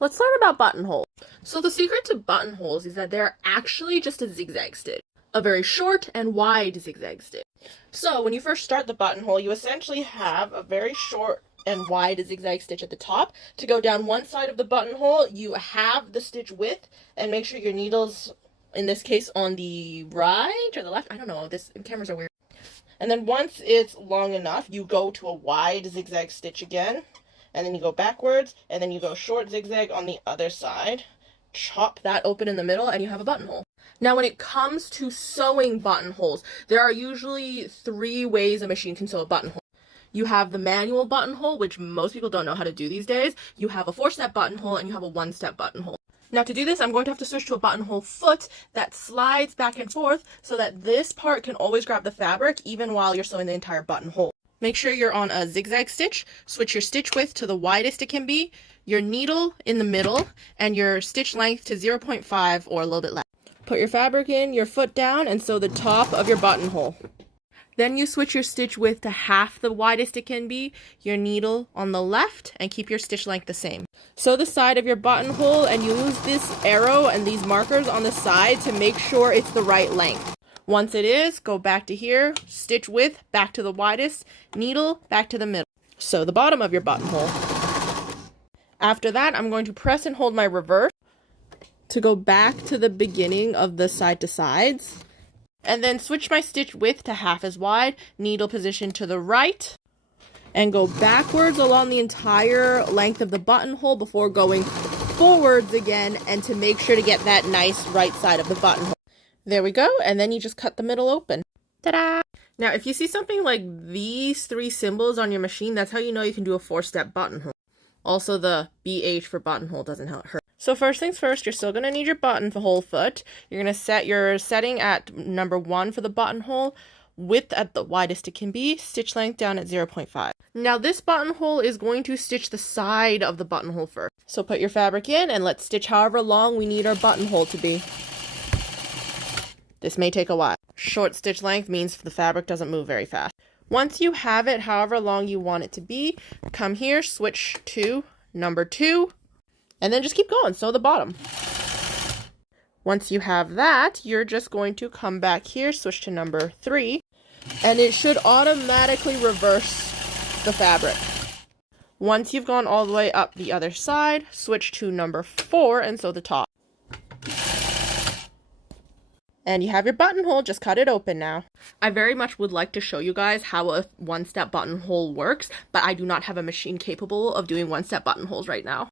Let's learn about buttonholes. So the secret to buttonholes is that they're actually just a zigzag stitch, a very short and wide zigzag stitch. So when you first start the buttonhole, you essentially have a very short and wide zigzag stitch at the top. To go down one side of the buttonhole, you have the stitch width, and make sure your needle's, in this case, on the right or the left. I don't know, this cameras are weird. And then once it's long enough, you go to a wide zigzag stitch again, and then you go backwards, and then you go short zigzag on the other side. Chop that open in the middle, and you have a buttonhole. Now, when it comes to sewing buttonholes, there are usually 3 ways a machine can sew a buttonhole. You have the manual buttonhole, which most people don't know how to do these days. You have a 4-step buttonhole, and you have a 1-step buttonhole. Now, to do this, I'm going to have to switch to a buttonhole foot that slides back and forth so that this part can always grab the fabric even while you're sewing the entire buttonhole. Make sure you're on a zigzag stitch, switch your stitch width to the widest it can be, your needle in the middle, and your stitch length to 0.5 or a little bit less. Put your fabric in, your foot down, and sew the top of your buttonhole. Then you switch your stitch width to half the widest it can be, your needle on the left, and keep your stitch length the same. Sew the side of your buttonhole and use this arrow and these markers on the side to make sure it's the right length. Once it is, go back to here, stitch width back to the widest, needle back to the middle. Sew the bottom of your buttonhole. After that, I'm going to press and hold my reverse to go back to the beginning of the side to sides. And then switch my stitch width to half as wide, needle position to the right, and go backwards along the entire length of the buttonhole before going forwards again, and to make sure to get that nice right side of the buttonhole. There we go, and then you just cut the middle open. Ta-da! Now, if you see something like these 3 symbols on your machine, that's how you know you can do a 4-step buttonhole. Also, the BH for buttonhole doesn't hurt. So first things first, you're still going to need your buttonhole foot. You're going to set your setting at number 1 for the buttonhole, width at the widest it can be, stitch length down at 0.5. Now this buttonhole is going to stitch the side of the buttonhole first. So put your fabric in and let's stitch however long we need our buttonhole to be. This may take a while. Short stitch length means the fabric doesn't move very fast. Once you have it however long you want it to be, come here, switch to number 2, and then just keep going, sew the bottom. Once you have that, you're just going to come back here, switch to number 3, and it should automatically reverse the fabric. Once you've gone all the way up the other side, switch to number 4 and sew the top. And you have your buttonhole, just cut it open now. I very much would like to show you guys how a 1-step buttonhole works, but I do not have a machine capable of doing 1-step buttonholes right now.